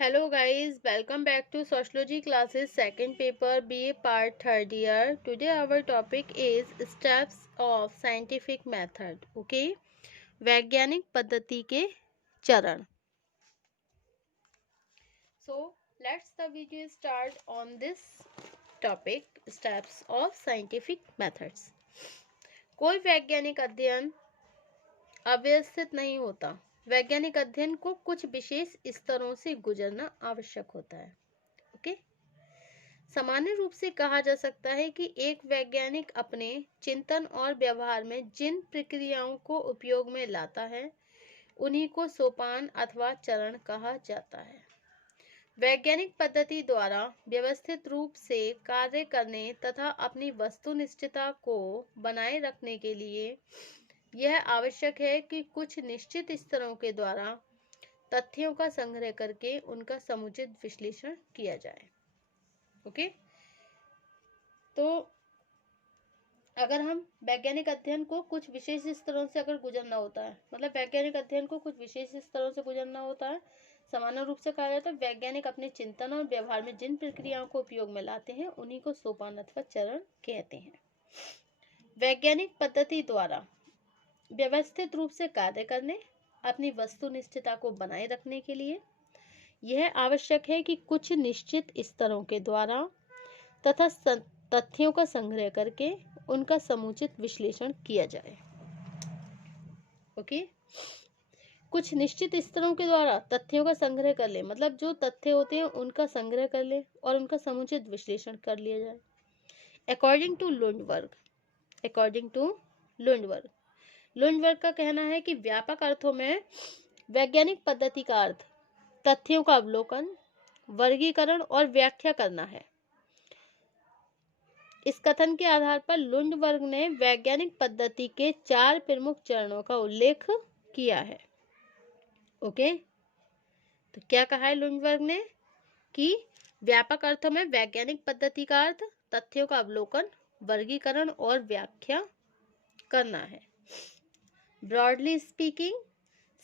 Hello guys, welcome back to Sociology classes second paper BA part third year. Today our topic is steps of scientific method. Okay, वैज्ञानिक पद्धति के चरण. So let's the video start on this topic steps of scientific methods. कोई वैज्ञानिक अध्ययन अव्यवस्थित नहीं होता. वैज्ञानिक अध्ययन को कुछ विशेष स्तरों से गुजरना आवश्यक होता है. ओके सामान्य रूप से कहा जा सकता है कि एक वैज्ञानिक अपने चिंतन और व्यवहार में जिन प्रक्रियाओं को उपयोग में लाता है उन्हीं को सोपान अथवा चरण कहा जाता है. वैज्ञानिक पद्धति द्वारा व्यवस्थित रूप से कार्य करने तथा अपनी वस्तुनिष्ठता को बनाए रखने के लिए यह आवश्यक है कि कुछ निश्चित स्तरों के द्वारा तथ्यों का संग्रह करके उनका समुचित विश्लेषण किया जाए. ओके तो अगर हम वैज्ञानिक अध्ययन को कुछ विशेष स्तरों से अगर गुजरना होता है, मतलब वैज्ञानिक अध्ययन को कुछ विशेष स्तरों से गुजरना होता है, सामान्य रूप से कहा जाता है वैज्ञानिक अपने चिंतन और व्यवहार में जिन प्रक्रियाओं को उपयोग में लाते हैं उन्हीं को सोपान अथवा चरण कहते हैं. वैज्ञानिक पद्धति द्वारा व्यवस्थित रूप से कार्य करने, अपनी वस्तुनिष्ठता को बनाए रखने के लिए यह आवश्यक है कि कुछ निश्चित स्तरों के द्वारा तथा तथ्यों का संग्रह करके उनका समुचित विश्लेषण किया जाए. ओके कुछ निश्चित स्तरों के द्वारा तथ्यों का संग्रह कर ले, मतलब जो तथ्य होते हैं उनका संग्रह कर ले और उनका समुचित विश्लेषण कर लिया जाए. अकॉर्डिंग टू लुंडबर्ग का कहना है कि व्यापक अर्थों में वैज्ञानिक पद्धति का अर्थ तथ्यों का अवलोकन, वर्गीकरण और व्याख्या करना है. इस कथन के आधार पर लुंडबर्ग ने वैज्ञानिक पद्धति के 4 प्रमुख चरणों का उल्लेख किया है. ओके तो क्या कहा है लुंडबर्ग ने कि व्यापक अर्थों में वैज्ञानिक पद्धति का अर्थ तथ्यों का अवलोकन, वर्गीकरण और व्याख्या करना है. Broadly speaking,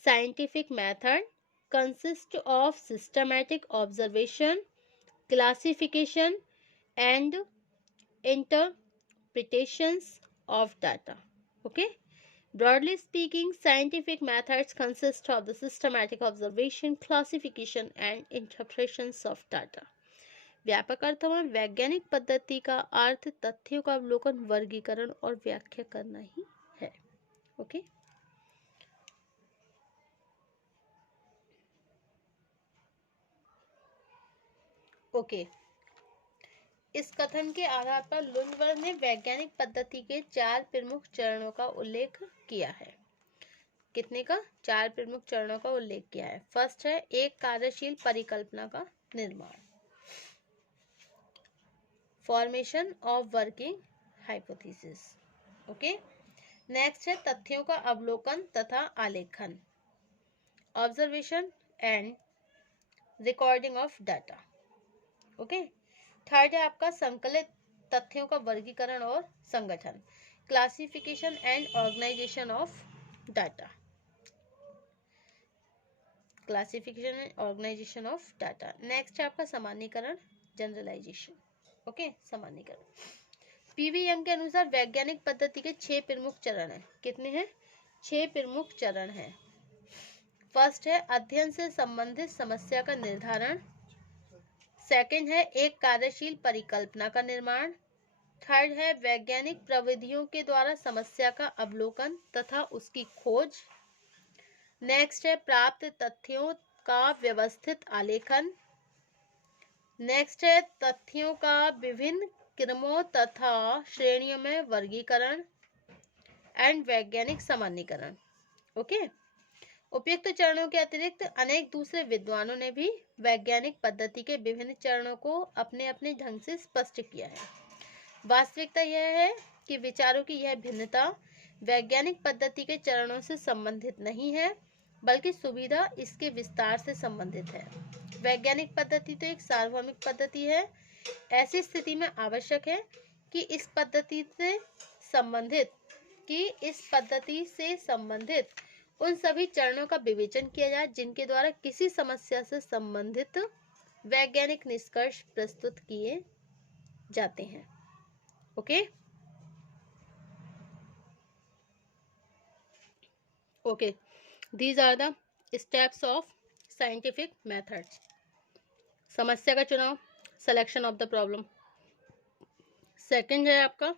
scientific method consists of systematic observation, classification and interpretations of data. Okay, broadly speaking, scientific methods consist of the systematic observation, classification and interpretations of data. व्यापक अर्थों में वैज्ञानिक पद्धति का अर्थ तथ्यों का अवलोकन, वर्गीकरण और व्याख्या करना ही है. ओके ओके इस कथन के आधार पर लुंडबर्ग ने वैज्ञानिक पद्धति के 4 प्रमुख चरणों का उल्लेख किया है. कितने का? 4 प्रमुख चरणों का उल्लेख किया है. फर्स्ट है एक कार्यशील परिकल्पना का निर्माण, formation of working hypothesis. Okay next है तथ्यों का अवलोकन तथा आलेखन, observation and recording of data. Okay third है आपका संकलित तथ्यों का वर्गीकरण और संगठन, classification and organisation of data. Next है आपका सामान्यीकरण, जनरलाइजेशन. ओके सामान्यीकरण. पीवी यंग के अनुसार वैज्ञानिक पद्धति के 6 प्रमुख चरण हैं. कितने हैं? 6 प्रमुख चरण हैं. फर्स्ट है अध्ययन से संबंधित समस्या का निर्धारण. सेकंड है एक कार्यशील परिकल्पना का निर्माण. थर्ड है वैज्ञानिक प्रविधियों के द्वारा समस्या का अवलोकन तथा उसकी खोज. नेक्स्ट है प्राप्त तथ्यों का व्यवस्थित आलेखन. नेक्स्ट है तथ्यों का विभिन्न क्रमों तथा श्रेणियों में वर्गीकरण एंड वैज्ञानिक सामान्यीकरण. ओके उपयुक्त चरणों के अतिरिक्त अनेक दूसरे विद्वानों ने भी वैज्ञानिक पद्धति के विभिन्न चरणों को अपने अपने ढंग से स्पष्ट किया है. वास्तविकता यह है कि विचारों की यह भिन्नता वैज्ञानिक पद्धति के चरणों से संबंधित नहीं है, बल्कि सुविधा इसके विस्तार से संबंधित है. वैज्ञानिक पद्धति तो एक सार्वभौमिक पद्धति है. ऐसी स्थिति में आवश्यक है कि इस पद्धति से संबंधित उन सभी चरणों का विवेचन किया जाए जिनके द्वारा किसी समस्या से संबंधित वैज्ञानिक निष्कर्ष प्रस्तुत किए जाते हैं। Okay okay, these are the steps of scientific methods. समस्या का चुनाव, selection of the problem. Second है आपका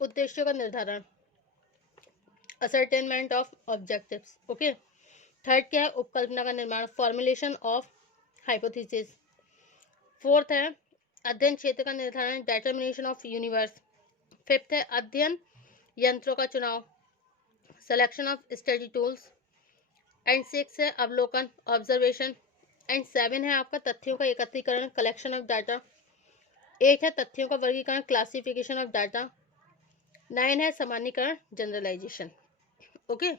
उद्देश्यों का निर्धारण, ascertainment of objectives. Okay, third क्या है, उपकल्पना का निर्माण, फॉर्मुलेशन ऑफ हाइपोथेसिस। फोर्थ है अध्ययन क्षेत्र का निर्धारण, डिटर्मिनेशन ऑफ यूनिवर्स। फिफ्थ है अध्ययन यंत्रों का चुनाव, selection of study tools. And six है अवलोकन, ऑब्जर्वेशन। एंड सेवन है आपका तथ्यों का एकत्रीकरण, कलेक्शन ऑफ डाटा। एट है तथ्यों का वर्गीकरण, क्लासिफिकेशन ऑफ डाटा। 9 है सामान्यीकरण, जनरलाइजेशन। ओके,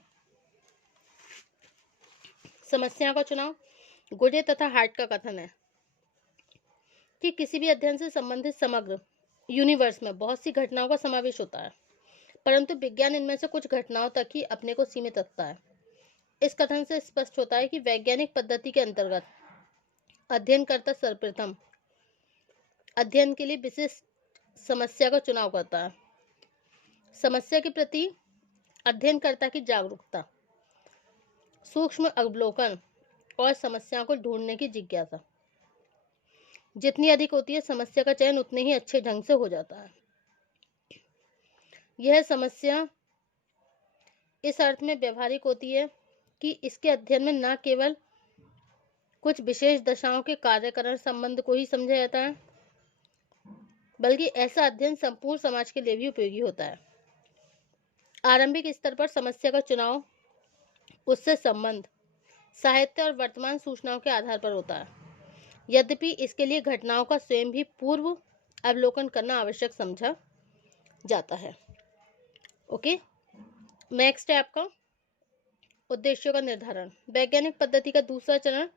समस्या का चुनाव, गुडे तथा हार्ट का कथन है कि किसी भी अध्ययन से संबंधित समग्र यूनिवर्स में बहुत सी घटनाओं का समावेश होता है, परंतु विज्ञान इनमें से कुछ घटनाओं तक ही अपने को सीमित रखता है। इस कथन से स्पष्ट होता है कि वैज्ञानिक पद्धति के अंतर्गत अध्ययनकर्ता सर्वप्रथम अध्ययन के लिए विशिष्ट समस्या का चुनाव करता है। समस्या के प्रति अध्ययनकर्ता की जागरूकता, सूक्ष्म अवलोकन और समस्याओं को ढूंढने की जिज्ञासा जितनी अधिक होती है, समस्या का चयन उतने ही अच्छे ढंग से हो जाता है। यह समस्या इस अर्थ में व्यवहारिक होती है कि इसके अध्ययन में न केवल कुछ विशेष दशाओं के कार्यकरण संबंध को ही समझा जाता है, बल्कि ऐसा अध्ययन संपूर्ण समाज के लिए भी उपयोगी होता है। आरंभिक स्तर पर समस्या का चुनाव उससे संबंध, साहित्य और वर्तमान सूचनाओं के आधार पर होता है। यद्यपि इसके लिए घटनाओं का स्वयं भी पूर्व अवलोकन करना आवश्यक समझा जाता है। ओके, नेक्स्ट है आपका उद्देश्यों का निर्धारण। वैज्ञानिक पद्धति का दूसरा चरण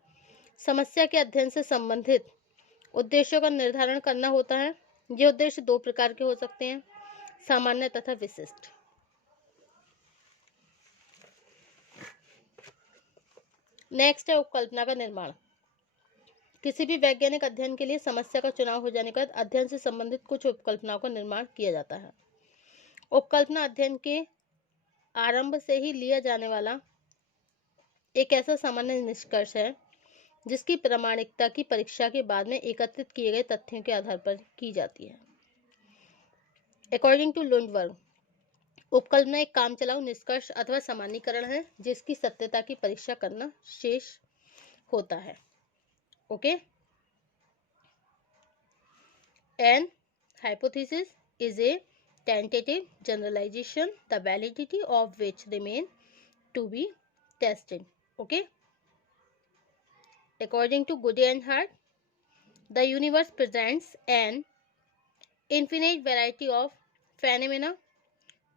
समस्या के अध्ययन से संबंधित उद्देश्यों का निर्धारण करना होता है। ये उद्देश्य दो प्रकार के हो सकते हैं, सामान्य तथा विशिष्ट। नेक्स्ट है उपकल्पना का निर्माण। किसी भी वैज्ञानिक अध्ययन के लिए समस्या का चुनाव हो जाने के बाद अध्ययन से संबंधित कुछ उपकल्पनाओं का निर्माण किया जाता है। उपकल्पना अध्ययन के आरंभ से ही लिया जाने वाला एक ऐसा सामान्य निष्कर्ष है जिसकी प्रामाणिकता की परीक्षा के बाद में एकत्रित किए गए तथ्यों के आधार पर की जाती है। अकॉर्डिंग टू लुंडबर्ग, उपकल्पना एक कामचलाऊ निष्कर्ष अथवा सामान्यीकरण है जिसकी सत्यता की परीक्षा करना शेष होता है। Okay, an hypothesis is a tentative generalization, the validity of which remain to be tested. Okay, according to Goodey and Hart, the universe presents an infinite variety of phenomena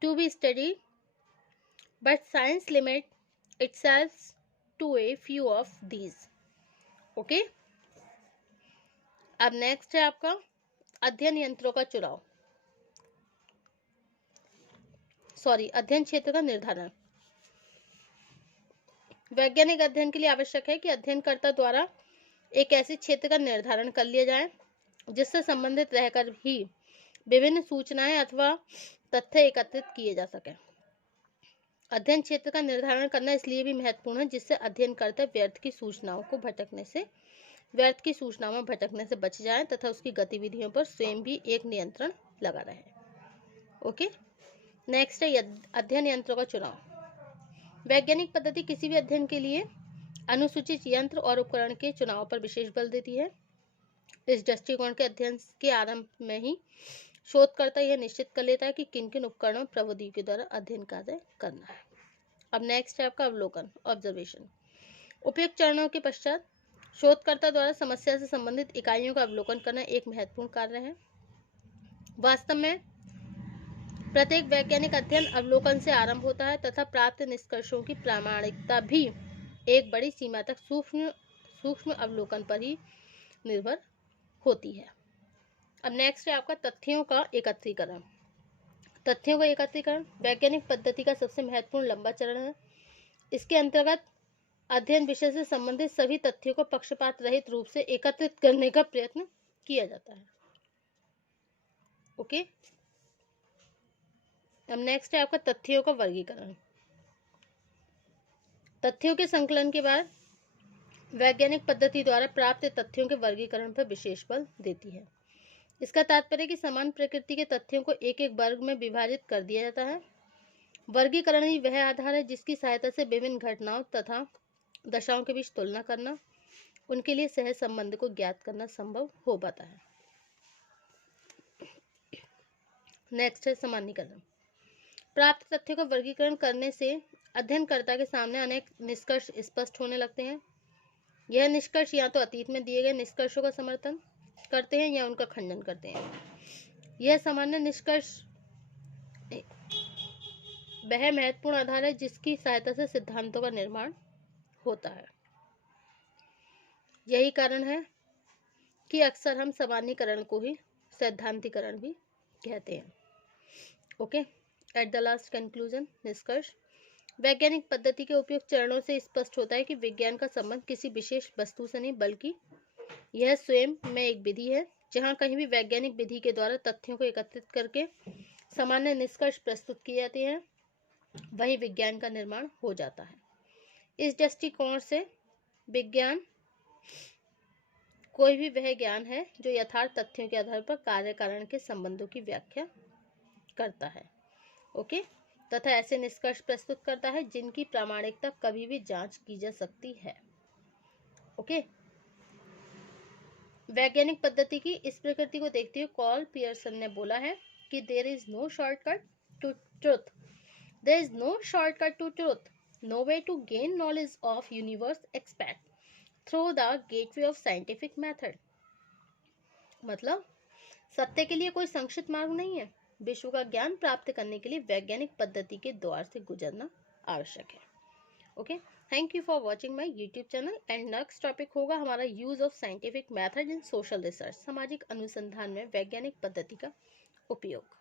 to be studied, but science limits itself to a few of these. Okay, अब next है आपका अध्ययन यंत्रों का चुनाव, अध्ययन क्षेत्र का निर्धारण। वैज्ञानिक अध्ययन के लिए आवश्यक है कि अध्ययनकर्ता द्वारा एक ऐसे क्षेत्र का निर्धारण कर लिया जाए जिससे संबंधित रहकर ही विभिन्न सूचनाएं अथवा तथ्य एकत्रित किए जा सके। अध्ययन क्षेत्र का निर्धारण करना इसलिए भी महत्वपूर्ण है जिससे अध्ययनकर्ता व्यर्थ की सूचनाओं में भटकने से बच जाए तथा उसकी गतिविधियों पर स्वयं भी एक नियंत्रण लगा रहे। ओके, नेक्स्ट है अध्ययन यंत्रों का चुनाव। वैज्ञानिक पद्धति किसी भी अध्ययन के लिए अनुसूचित यंत्र और उपकरण के चुनाव पर विशेष बल देती है। इस दृष्टिकोण के अध्ययन के आरंभ में ही शोधकर्ता यह निश्चित कर लेता है कि किन किन उपकरणों प्रविधियों के द्वारा अध्ययन कार्य करना है। अब नेक्स्ट है आपका अवलोकन, ऑब्जर्वेशन। उपयुक्त चरणों के पश्चात शोधकर्ता द्वारा समस्या से संबंधित इकाइयों का अवलोकन करना एक महत्वपूर्ण कार्य है। वास्तव में प्रत्येक वैज्ञानिक अध्ययन अवलोकन से आरंभ होता है तथा प्राप्त निष्कर्षों की प्रामाणिकता भी एक बड़ी सीमा तक सूक्ष्म अवलोकन पर ही निर्भर होती है। अब नेक्स्ट है आपका तथ्यों का एकत्रीकरण। तथ्यों का एकत्रीकरण वैज्ञानिक पद्धति का सबसे महत्वपूर्ण लंबा चरण है। इसके अंतर्गत अध्ययन विषय से संबंधित सभी तथ्यों को पक्षपात रहित रूप से एकत्रित करने का प्रयत्न किया जाता है। ओके, अब नेक्स्ट है आपका तथ्यों का वर्गीकरण। तथ्यों के संकलन के बाद वैज्ञानिक पद्धति द्वारा प्राप्त तथ्यों के वर्गीकरण पर विशेष बल देती है। इसका तात्पर्य कि समान प्रकृति के तथ्यों को एक एक वर्ग में विभाजित कर दिया जाता है। वर्गीकरण ही वह आधार है जिसकी सहायता से विभिन्न घटनाओं तथा दशाओं के बीच तुलना करना, उनके लिए सहज संबंध को ज्ञात करना संभव हो पाता है। नेक्स्ट है सामान्यीकरण। प्राप्त तथ्यों का वर्गीकरण करने से अध्ययनकर्ता के सामने अनेक निष्कर्ष स्पष्ट होने लगते हैं। यह निष्कर्ष या तो अतीत में दिए गए निष्कर्षों का समर्थन करते हैं या उनका खंडन करते हैं। यह सामान्य निष्कर्ष वह महत्वपूर्ण आधार है जिसकी सहायता से सिद्धांतों का निर्माण होता है। यही कारण है कि अक्सर हम सामान्यीकरण को ही सैद्धांतिकरण भी कहते हैं। Okay, at the last conclusion, निष्कर्ष। वैज्ञानिक पद्धति के उपयुक्त चरणों से स्पष्ट होता है कि विज्ञान का संबंध किसी विशेष वस्तु से नहीं बल्कि यह स्वयं में एक विधि है। जहाँ कहीं भी वैज्ञानिक विधि के द्वारा तथ्यों को एकत्रित करके सामान्य निष्कर्ष प्रस्तुत किए जाते हैं, वहीं विज्ञान का निर्माण हो जाता है। इस दृष्टिकोण से विज्ञान कोई भी वह ज्ञान है जो यथार्थ तथ्यों के आधार पर कार्य कारण के संबंधों की व्याख्या करता है। ओके, तथा ऐसे निष्कर्ष प्रस्तुत करता है जिनकी प्रामाणिकता कभी भी जांच की जा सकती है। ओके, वैज्ञानिक पद्धति की इस प्रकृति को देखते हुए कॉल पियर्सन ने बोला है कि there is no shortcut to truth, there is no shortcut to truth, no way to gain knowledge of universe expect through the gateway of scientific method. मतलब सत्य के लिए कोई संक्षिप्त मार्ग नहीं है। विश्व का ज्ञान प्राप्त करने के लिए वैज्ञानिक पद्धति के द्वार से गुजरना आवश्यक है। Okay, thank you for watching my YouTube channel. And next topic होगा हमारा use of scientific method in social research, सामाजिक अनुसंधान में वैज्ञानिक पद्धति का उपयोग।